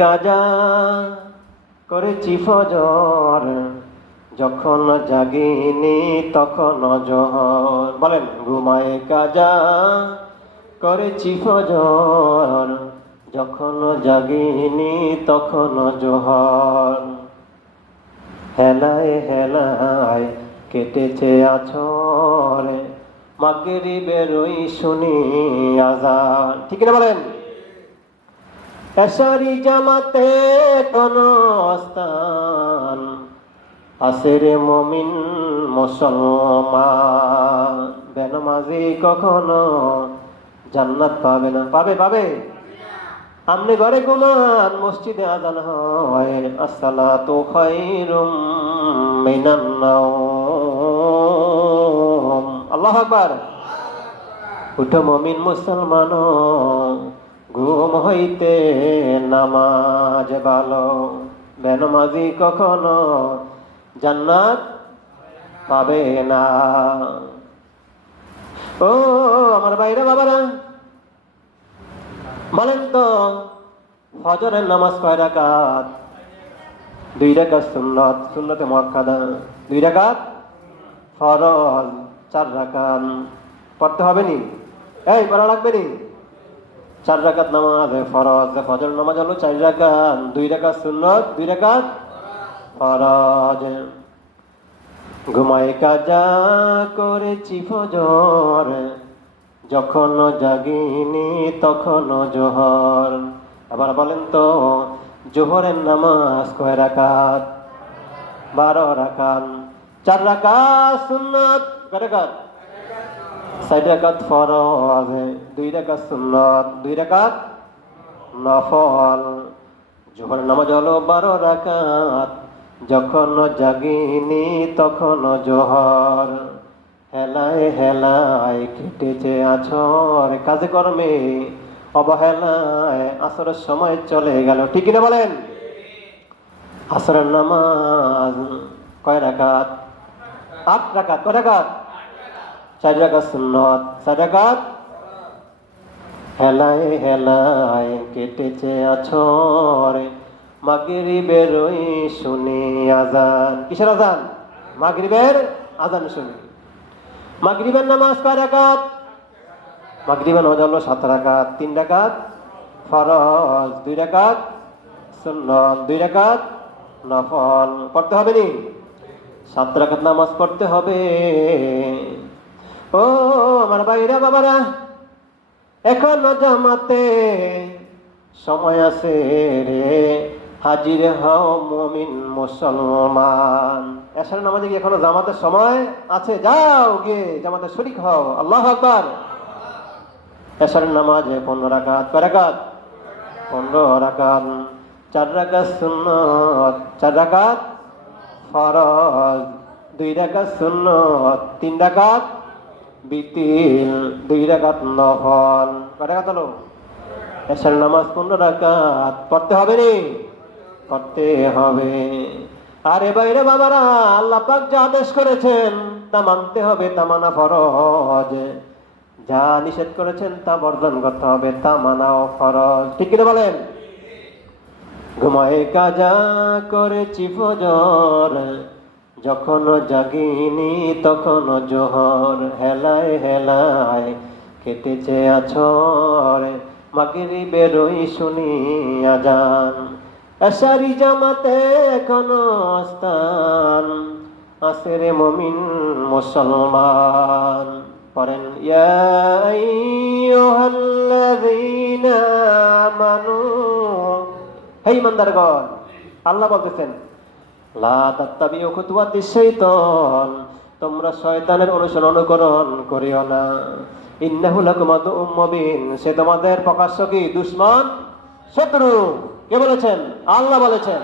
কাজা করেছি ফজর, যখন জাগিনি তখন জোহর। বলেন, ঘুমায় কাজা করেছি ফজর, যখন জাগিনি তখন জোহর। হেলায় হেলায় কেটেছে আছর, মাগরিবের ওই শুনি আযান। ঠিক না বলেন? এশারি জামাতে কোন স্থান আছে রে মুমিন মুসলমান? বেনামাজি কখনো জান্নাত পাবে না। পাবে? পাবে? আপনি ঘরে ঘুমান, মসজিদে আযান হয়, আসসালাতু খায়রুম মিনান নাওম। আল্লাহু আকবার। উঠো মুমিন মুসলমান, ঘুম হইতে নামাজ ভালো। বেনামাজি কখনো জান্নাত পাবে না। ও আমার ভাইরা বাবারা, বলেন তো, ফজরের নামাজ কয় রাকাত? 2 রাকাত সুন্নত, সুন্নতে মুআক্কাদা। 2 রাকাত ফরজ, 4 রাকাত পড়তে হবে নি? এই পড়া লাগবে নি? 4 রাকাত নামাজ ফরজ। ফজর নামাজ হলো 4 রাকাত, 2 রাকাত সুন্নত, 2 রাকাত ফরজ। ঘুমায় কাজা করেছি ফজর, যখন জাগিনি তখন জোহর। আবার বলেন তো, জোহরের নামাজ কয় রাকাত? 12 রাকাত। 4 রাকাত সুন্নত, কয় রাকাত? 4 রাকাত ফরজ, 2 রাকাত সুন্নত, 2 রাকাত নফল। জোহরের নামাজ হলো 12 রাকাত, যখন জাগিনি তখন জোহর। হেলায় হেলায় কেটেছে আছর, কাজে কর্মে অবহেলায় আসরের সময় চলে গেল। ঠিক কিনা বলেন? আসরের নামাজ কয় রাকাত? 8 রাকাত। কয় রাকাত? 4 রাকাত সুন্নত, 4 রাকাত। হেলায় হেলায় কেটেছে আছর, মাগরিবের ওই শুনি আযান। কিসের আযান? মাগরিবের আযান শুনি। মাগরিবের নামাজ কয় রাকাত? মাগরিবের নামাজ হলো 7 রাকাত। 3 রাকাত ফরজ, 2 রাকাত সুন্নত, 2 রাকাত নফল। পড়তে হবে নি? 7 রাকাত নামাজ পড়তে হবে। ও আমার ভাইরা বাবারা, এখনো জামাতে সময় আছে রে, হাজির হও মুমিন মুসলমান। এশারের নামাজে কি এখনো জামাতের সময় আছে? যাও গিয়ে জামাতে শরীক হও। আল্লাহু আকবার। এশারের নামাজে 15 রাকাত। কয় রাকাত? 15 রাকাত। 4 রাকাত সুন্নত, 4 রাকাত ফরজ, 2 রাকাত সুন্নত, 3 রাকাত বিতির, 2 রাকাত নফল। কয় রাকাত হলো? এশার নামাজ 15 রাকাত। পড়তে হবে নি? পড়তে হবে। আরে বাইরে বাবারা, আল্লাহ পাক যা আদেশ করেছেন তা মানতে হবে, তা মানা ফরজ। যা নিষেধ করেছেন তা বর্জন করতে হবে, তা মানাও ফরজ। ঠিক কিনা বলেন? ঘুমায় কাজা করেছি ফজর, যখন জাগিনি তখন জোহর। হেলায় হেলায় কেটেছে আছর, মাগরিবের ওই শুনি আযান। এশারি জামাতে এখনো স্থান আছে রে মুমিন মুসলমান। পড়েন, ইয়া আইয়ুহাল্লাযীনা আমানু। হে ইমানদারগণ, আল্লাহ বলতেছেন, লা তাত্তাবিউ খুতুওয়াতিশ শাইতান, তোমরা শয়তানের অনুকরণ করিও না। ইন্নাহু লাকুম আদুউম মুবিন, সে তোমাদের প্রকাশ্য কি? দুশমন, শত্রু। কে বলেছেন? আল্লাহ বলেছেন।